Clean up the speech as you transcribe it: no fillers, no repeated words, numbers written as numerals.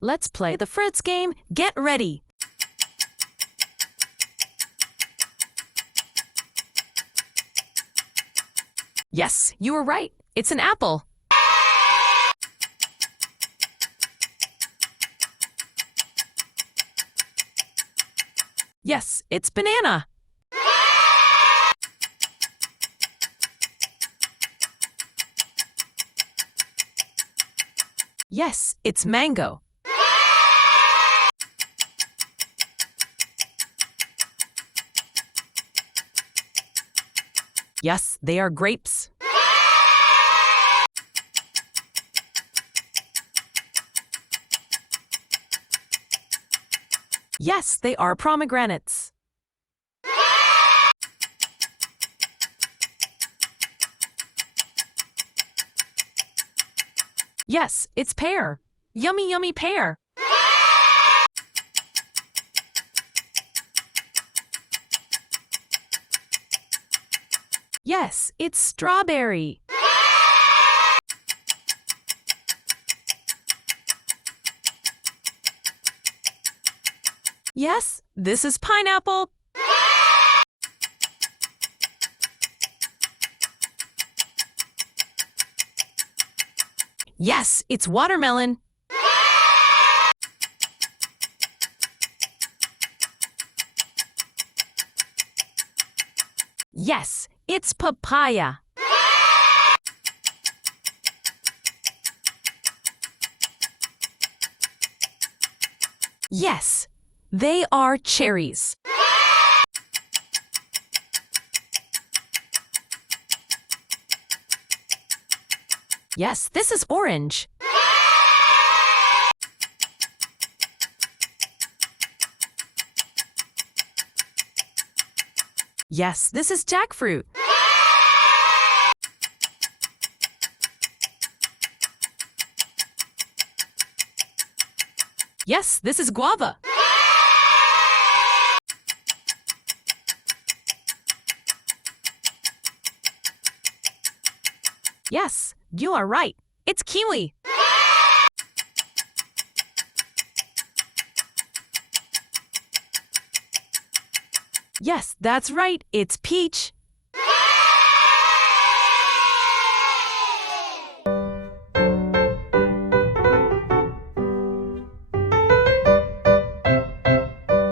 Let's play the Fritz game. Get ready. Yes, you were right. It's an apple. Yes, it's banana. Yes, it's mango. Yes, they are grapes. Yes, they are pomegranates. Yes, it's pear. Yummy, yummy pear. Yes, it's strawberry. Yes, this is pineapple. Yes, it's watermelon. Yes, it's papaya. Yes, they are cherries. Yes, this is orange. Yes, this is jackfruit. Yes, this is guava. Yes, you are right. It's kiwi. Yes, that's right. It's peach.